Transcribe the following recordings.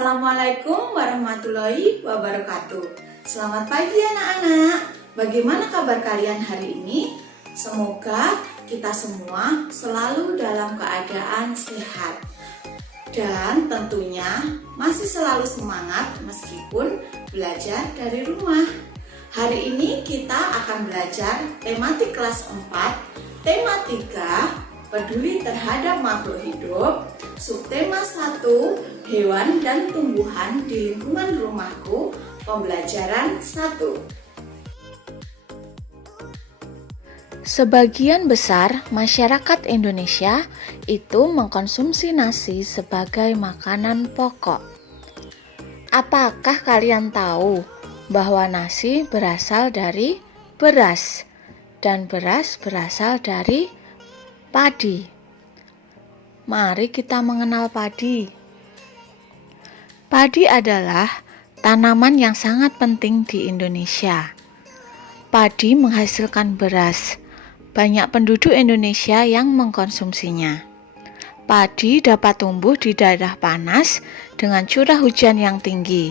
Assalamualaikum warahmatullahi wabarakatuh. Selamat pagi anak-anak. Bagaimana kabar kalian hari ini? Semoga kita semua selalu dalam keadaan sehat dan tentunya masih selalu semangat meskipun belajar dari rumah. Hari ini kita akan belajar tematik kelas 4, tema 3, peduli terhadap makhluk hidup, subtema 1, hewan dan tumbuhan di lingkungan rumahku, pembelajaran 1. Sebagian besar masyarakat Indonesia itu mengkonsumsi nasi sebagai makanan pokok. Apakah kalian tahu bahwa nasi berasal dari beras dan beras berasal dari padi? Mari kita mengenal padi. Padi adalah tanaman yang sangat penting di Indonesia. Padi menghasilkan beras. Banyak penduduk Indonesia yang mengkonsumsinya. Padi dapat tumbuh di daerah panas dengan curah hujan yang tinggi.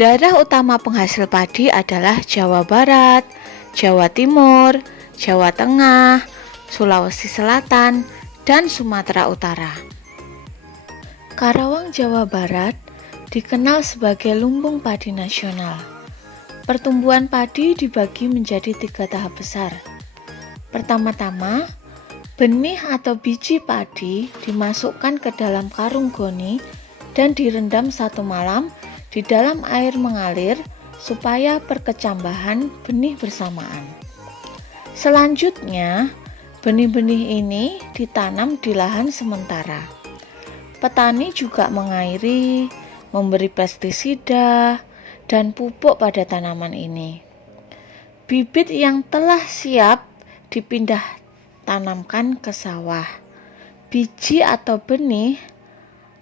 Daerah utama penghasil padi adalah Jawa Barat, Jawa Timur, Jawa Tengah, Sulawesi Selatan, dan Sumatera Utara. Karawang, Jawa Barat dikenal sebagai lumbung padi nasional. Pertumbuhan padi dibagi menjadi 3 tahap besar. Pertama-tama, benih atau biji padi dimasukkan ke dalam karung goni dan direndam 1 malam di dalam air mengalir supaya perkecambahan benih bersamaan. Selanjutnya, benih-benih ini ditanam di lahan sementara. Petani juga mengairi, memberi pestisida, dan pupuk pada tanaman ini. Bibit yang telah siap dipindah tanamkan ke sawah. Biji atau benih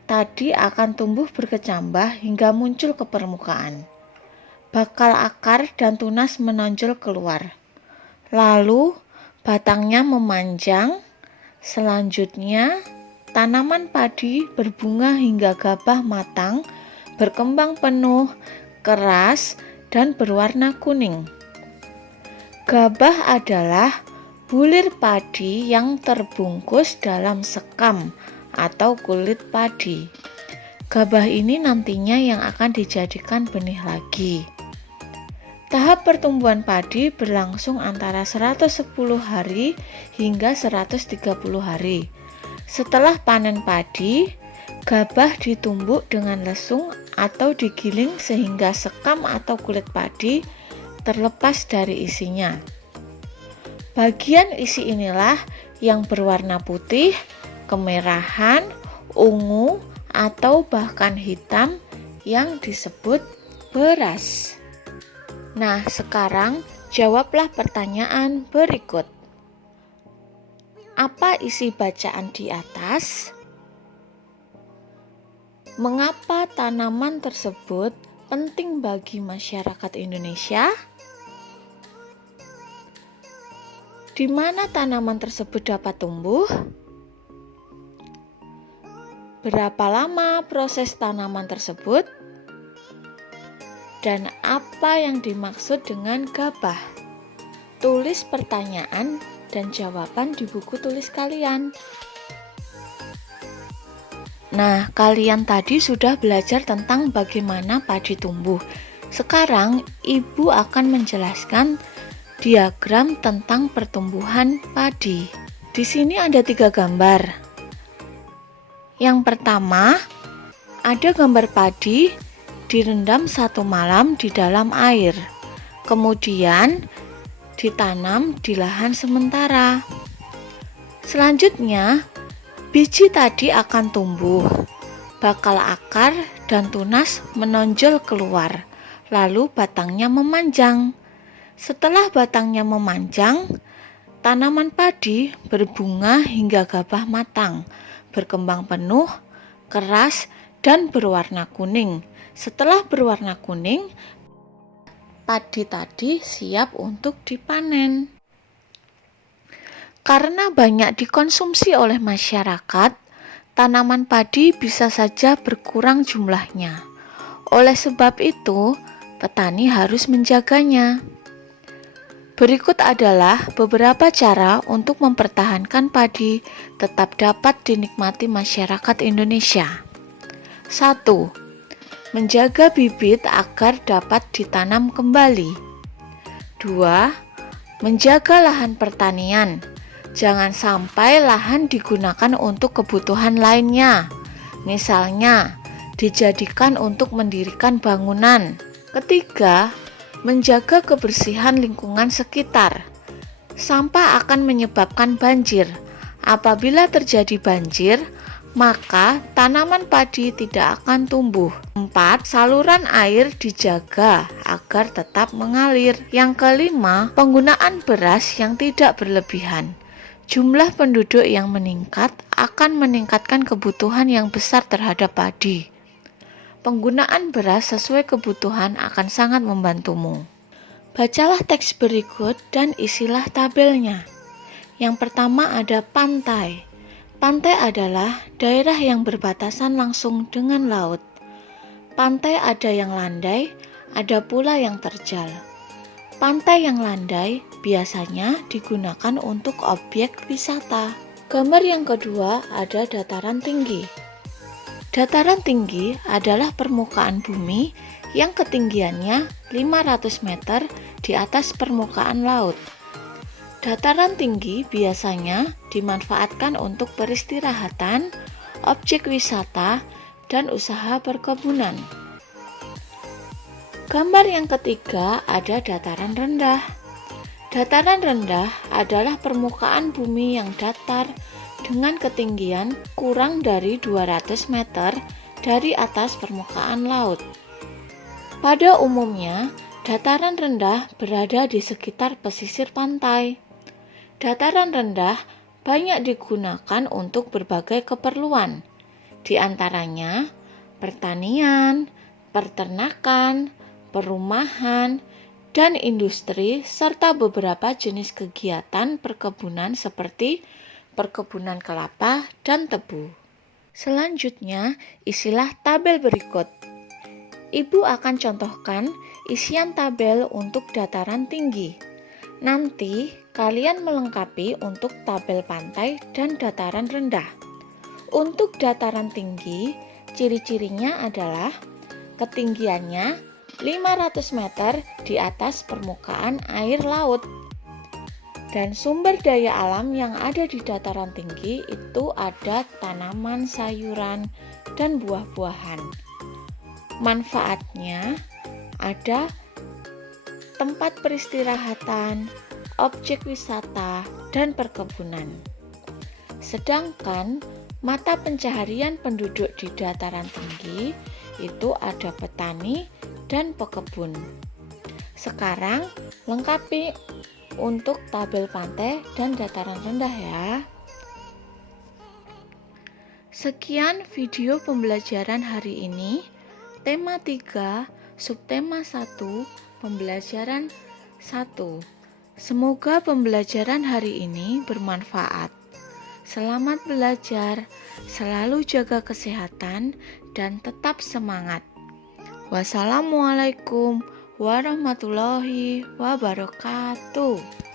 tadi akan tumbuh berkecambah hingga muncul ke permukaan. Bakal akar dan tunas menonjol keluar. Lalu batangnya memanjang. Selanjutnya tanaman padi berbunga hingga gabah matang, berkembang penuh, keras, dan berwarna kuning. Gabah adalah bulir padi yang terbungkus dalam sekam atau kulit padi. Gabah ini nantinya yang akan dijadikan benih lagi. Tahap pertumbuhan padi berlangsung antara 110 hari hingga 130 hari. Setelah panen padi, gabah ditumbuk dengan lesung atau digiling sehingga sekam atau kulit padi terlepas dari isinya. Bagian isi inilah yang berwarna putih, kemerahan, ungu, atau bahkan hitam yang disebut beras. Nah, sekarang jawablah pertanyaan berikut. Apa isi bacaan di atas? Mengapa tanaman tersebut penting bagi masyarakat Indonesia? Di mana tanaman tersebut dapat tumbuh? Berapa lama proses tanaman tersebut? Dan apa yang dimaksud dengan gabah? Tulis pertanyaan dan jawaban di buku tulis kalian. Nah, kalian tadi sudah belajar tentang bagaimana padi tumbuh. Sekarang, Ibu akan menjelaskan diagram tentang pertumbuhan padi. Di sini ada 3 gambar. Yang pertama, ada gambar padi direndam 1 malam di dalam air. Kemudian ditanam di lahan sementara. Selanjutnya, biji tadi akan tumbuh. Bakal akar dan tunas menonjol keluar. Lalu batangnya memanjang. Setelah batangnya memanjang, tanaman padi berbunga hingga gabah matang, berkembang penuh, keras, dan berwarna kuning. Setelah berwarna kuning, padi tadi siap untuk dipanen. Karena banyak dikonsumsi oleh masyarakat, tanaman padi bisa saja berkurang jumlahnya. Oleh sebab itu, petani harus menjaganya. Berikut adalah beberapa cara untuk mempertahankan padi tetap dapat dinikmati masyarakat Indonesia. 1. Menjaga bibit agar dapat ditanam kembali. 2. Menjaga lahan pertanian. Jangan sampai lahan digunakan untuk kebutuhan lainnya. Misalnya, dijadikan untuk mendirikan bangunan. Ketiga, menjaga kebersihan lingkungan sekitar. Sampah akan menyebabkan banjir. Apabila terjadi banjir, maka tanaman padi tidak akan tumbuh. 4. Saluran air dijaga agar tetap mengalir. Yang kelima, penggunaan beras yang tidak berlebihan. Jumlah penduduk yang meningkat akan meningkatkan kebutuhan yang besar terhadap padi. Penggunaan beras sesuai kebutuhan akan sangat membantumu. Bacalah teks berikut dan isilah tabelnya. Yang pertama ada pantai. Pantai adalah daerah yang berbatasan langsung dengan laut. Pantai ada yang landai, ada pula yang terjal. Pantai yang landai biasanya digunakan untuk objek wisata. Gambar yang kedua ada dataran tinggi. Dataran tinggi adalah permukaan bumi yang ketinggiannya 500 meter di atas permukaan laut. Dataran tinggi biasanya dimanfaatkan untuk peristirahatan, objek wisata, dan usaha perkebunan. Gambar yang ketiga ada dataran rendah. Dataran rendah adalah permukaan bumi yang datar dengan ketinggian kurang dari 200 meter dari atas permukaan laut. Pada umumnya, dataran rendah berada di sekitar pesisir pantai. Dataran rendah banyak digunakan untuk berbagai keperluan, di antaranya pertanian, peternakan, perumahan, dan industri, serta beberapa jenis kegiatan perkebunan seperti perkebunan kelapa dan tebu. Selanjutnya, isilah tabel berikut. Ibu akan contohkan isian tabel untuk dataran tinggi. Nanti kalian melengkapi untuk tabel pantai dan dataran rendah. Untuk dataran tinggi, ciri-cirinya adalah ketinggiannya 500 meter di atas permukaan air laut. Dan sumber daya alam yang ada di dataran tinggi itu ada tanaman, sayuran, dan buah-buahan. Manfaatnya ada tempat peristirahatan, objek wisata, dan perkebunan. Sedangkan mata pencaharian penduduk di dataran tinggi itu ada petani dan pekebun. Sekarang lengkapi untuk tabel pantai dan dataran rendah ya. Sekian video pembelajaran hari ini. Tema 3, subtema 1, pembelajaran 1. Semoga pembelajaran hari ini bermanfaat. Selamat belajar, selalu jaga kesehatan, dan tetap semangat. Wassalamualaikum warahmatullahi wabarakatuh.